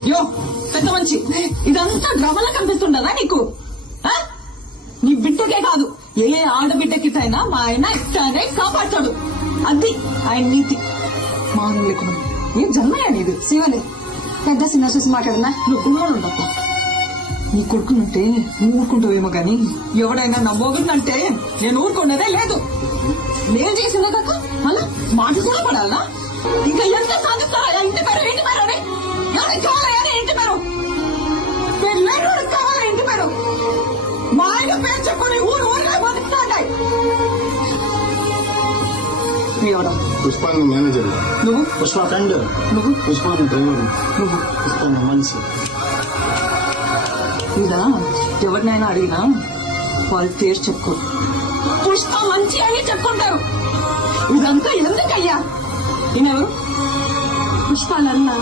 యో పెద్ద మంచి ఇదంతా డ్రామాలా కనిపిస్తుండదా నీకు? నీ బిడ్డకే కాదు ఏ ఆడబిడ్డకిటైనా మా ఆయన ఇట్లానే కాపాడతాడు. అది ఆయన నీతి. మానవ లేకుండా ఏం జన్మయా నీది? శివలే పెద్ద సినిమా చూసి మాట్లాడనా? నువ్వు గుమ్మలు ఉండప్ప. నీ కొడుకునంటే నువ్వు ఊరుకుంటావేమో గాని ఎవడైనా నా మొగుడినంటే నేను ఊరుకున్నదే లేదు. నేను చేసిందే కాక మళ్ళా మాట కూడా పడాలా? ఇంకా ఎంత సాధిస్తారా? ఇంటి పేరు ఇంటి పేరు అని ఎవరికి కావాలని ఇంటి పేరు పెళ్ళాడు కావాలా? ఇంటి పేరు మా ఆయన పేరు చెప్పుకొని ఊరు ఊరిగా బతుకుతాయి. ఎవడా? పుష్పాన్ని మేనేజర్. నువ్వు? పుష్ప ఫ్రెండ్. నువ్వు? పుష్పాన్ని డ్రైవర్. నువ్వు? పుష్పాన్ని మనిషి. ఇదా ఎవరినైనా అడిగినా వాళ్ళు పేరు చెప్పుకోరు. పుష్ప మంచి అని చెప్పుకుంటారు. ఇదంతా ఎందుకయ్యా? ఈయనెవరు? పుష్పాలన్నా